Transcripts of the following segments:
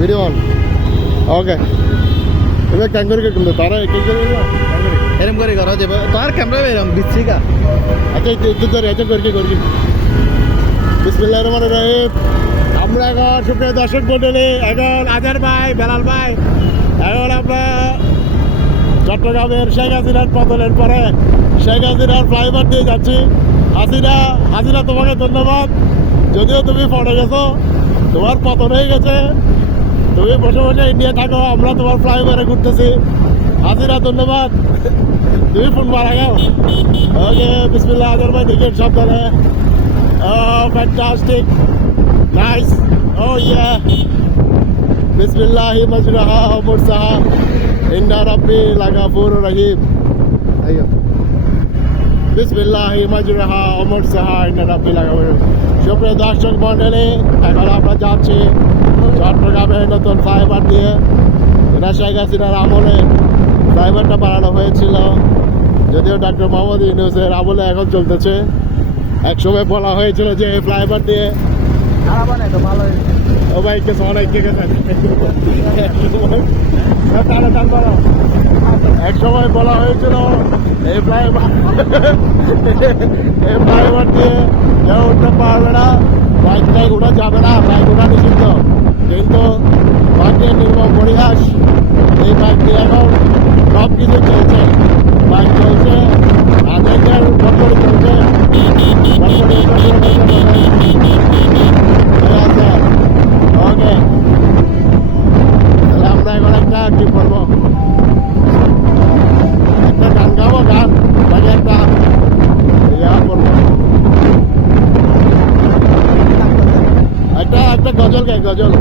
Video on okay এবার ক্যাঙ্গারিকে কিন্তু তারা এরম করে করো যে তোর ক্যামেরা এরম দিচ্ছি কা আচ্ছা একটু ধরে এটা করকি বিসমিল্লাহির রহমানির রহিম। আমরা এখন সুপ্রিয় দর্শক মন্ডলী, এখন আজার ভাই বেলাল ভাই এখন আমরা চট্টগ্রামের শেখ হাসিনার পতনের পরে শেখ হাসিনার ফ্লাইওভার দিয়ে যাচ্ছি। হাসিনা তোমাকে ধন্যবাদ, যদিও তুমি পড়ে গেছো, তোমার পতন হয়ে গেছে, তুমি বসে বসে ইন্ডিয়া থাকো, আমরা তোমার ফ্লাইওভারে ঘুরতেছি। হাসিনা ধন্যবাদ, তুমি ফোন মারা গেও। ওকে বিসমিল্লাহ আজার ভাই দেখেন সাবধানে। ফ্যান্টাস্টিক নাইস ও ইয়া বিসমিল্লাহি মাজরাহা ওয়া মুরসাহা ইন্না রাব্বি লাগাফুরুর রহিম। আইয়ো বিসমিল্লাহি মাজরাহা ওয়া মুরসাহা ইন্না রাব্বি লাগাফুরুর। সুপ্রিয় দর্শক মণ্ডলী, এখন আমরা যাচ্ছি চট্টগ্রামের নতুন ফ্লাইওভার দিয়ে। এটা শেখ হাসিনার আমলে ফ্লাইওভারটা বানানো হয়েছিল, যদিও ডক্টর মোহাম্মদ ইউনূসের আমলে এখন চলতেছে। একসময় বলা হয়েছিল যে এই ফ্লাইওভার দিয়ে ও ভাই কিছু অনেক ঠিক আছে। এক সময় বলা হয়েছিল এই ফ্লাইওভার দিয়ে কেউ উঠতে পারবে না, বাইক উঠা যাবে না, বাইক উঠা নিষিদ্ধ। কিন্তু বাইকের নির্মম পরিহাস, এই বাইক দিয়ে এখন সব কিছু চলছে। বাইক চলছে, আজকের বছর চলছে, ওকে। তাহলে আমরা এখন একটা কি করবো, একটা গান গাবো, গান নাকি একটা ইয়া করবো, একটা গজল গাই, গজল।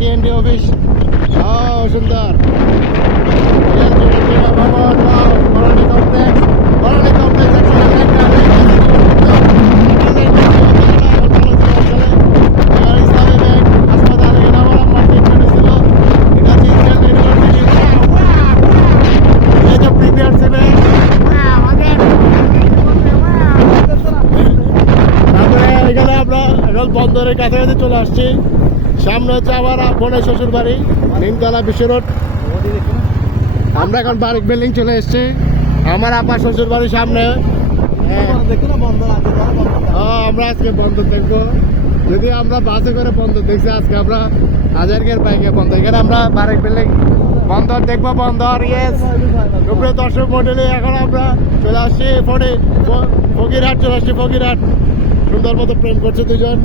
টিএনডি অফিস সুন্দর। বন্দরের কাছাকাছি চলে আসছি। সামনে হচ্ছে আমার বোনের শ্বশুর বাড়ি, নিমতলা বিশ্ব রোড। আমরা এখন বাড়ি বিল্ডিং চলে এসেছি। আমার আব্বা শ্বশুর বাড়ির সামনে। হ্যাঁ, আমরা আজকে বন্দর দেখবো। যদি আমরা বাসে করে বন্দর দেখছি, আজকে আমরা হাজারকের বাইকে বন্দর। এখানে আমরা বাড়ি বিল্ডিং বন্দর দেখবো, বন্দর। ইয়েস, উপরে দর্শক মন্ডলী। এখন আমরা চলে আসছি ফকিরহাট, চলে আসছি ফকিরহাট। সুন্দর মতো প্রেম করছে দুজন।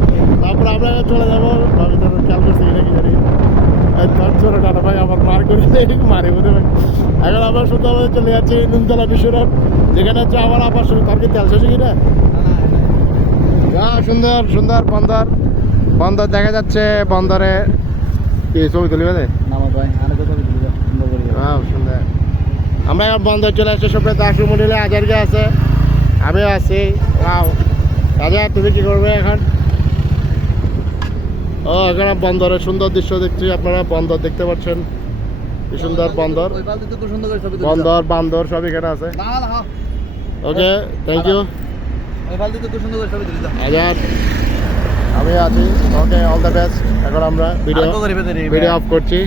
তারপর আমরা চলে যাবো, খেয়াল করছি কিনা কি জানি, ছোট টাটা ভাই আমার মার করে মারে বোধ ভাই। এখন আমরা সুন্দর মতো চলে যাচ্ছি নিমতলা বিশ্ব রোড, যেখানে হচ্ছে আমার আবার শুধু তার কি তেল শেষে কিনা। সুন্দর সুন্দর বন্দর, বন্দর দেখা যাচ্ছে। বন্দরে কি ছবি তুলবে? সুন্দর। আমরা এখন বন্দর চলে আসছি। সবাই দর্শক মন্ডলী আজারকে আছে, আমিও আছি। রাজা, তুমি কি করবে এখন? ও, এখানে বন্দরের সুন্দর দৃশ্য দেখছি। আপনারা বন্দর দেখতে পাচ্ছেন, কি সুন্দর বন্দর। বন্দর বান্দর সব এখানে আছে। ওকে, থ্যাংক ইউ আজাদ, আমি আছি। ওকে, অল দ্য বেস্ট। এখন আমরা ভিডিও অফ করছি।